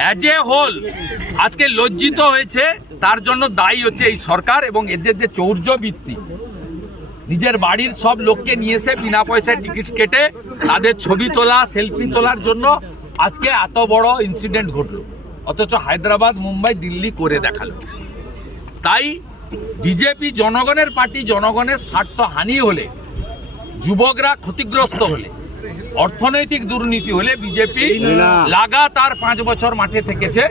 As a whole আজকে লজ্জিত হয়েছে, তার জন্য দায়ী হচ্ছে এই সরকার এবং এদের যে চৌর্যবৃত্তি। নিজের বাড়ির সব লোককে নিয়ে এসে বিনা পয়সায় টিকিট কেটে তাদের ছবি তোলা, সেলফি তোলার জন্য আজকে এত বড় ইনসিডেন্ট ঘটলো, অথচ হায়দ্রাবাদ, মুম্বাই, দিল্লি করে দেখালো। তাই বিজেপি জনগণের পার্টি, জনগণের স্বার্থ হানি হলে, যুবকরা ক্ষতিগ্রস্ত হলে, অর্থনৈতিক দুর্নীতি হলে বিজেপি লাগাতার 5 বছর মাঠে থেকেছে।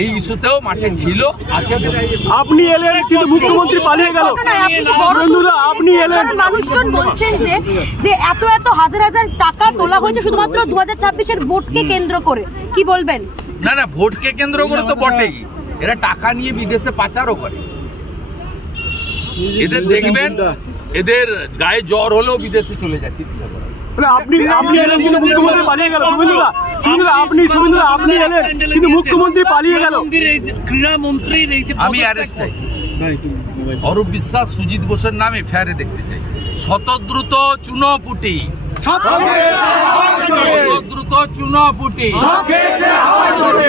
এই ইস্যুতেও মাঠে ছিল, আছে। আপনি এলেন কিন্তু মুখ্যমন্ত্রী পালিয়ে গেল। আপনি এলেন, মানুষজন বলছেন যে এত হাজার হাজার টাকা তোলা হয়েছে শুধুমাত্র 2026-এর ভোটকে কেন্দ্র করে, কি বলবেন? না, ভোটকে কেন্দ্র করে তো বটেই, এরা টাকা নিয়ে বিদেশে পাচারও করে। এদের দেখবেন, এদের গায়ে জ্বর হলেও বিদেশে চলে যায় চিকিৎসা করা। আপনি এলেন কিন্তু মুখ্যমন্ত্রী পালিয়ে গেল। আপনি এলেন কিন্তু মুখ্যমন্ত্রী পালিয়ে গেল। ক্রীড়ামন্ত্রীর আমি অ্যারেস্ট চাই, অরূপ বিশ্বাস, সুজিত বোসের নাম এফআইআর দেখতে চাই। শতদ্রুত চুনোপুটি, শতদ্রুত চুনোপুটি,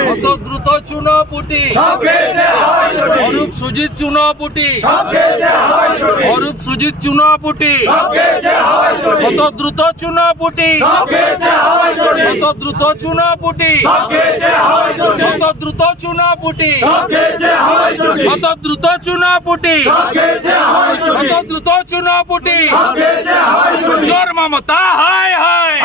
শতদ্রুত চুনোপুটি, অরূপ সুজিত চুনোপুটি, অরূপ সুজিত চুনোপুটি, শতদ্রুত চুনোপুটি, শতদ্রুত চুনোপুটি, শতদ্রুত চুনোপুটি, শতদ্রুত চুনোপুটি, শতদ্রুত চুনোপুটি, জোর মমতা, হায় হায়।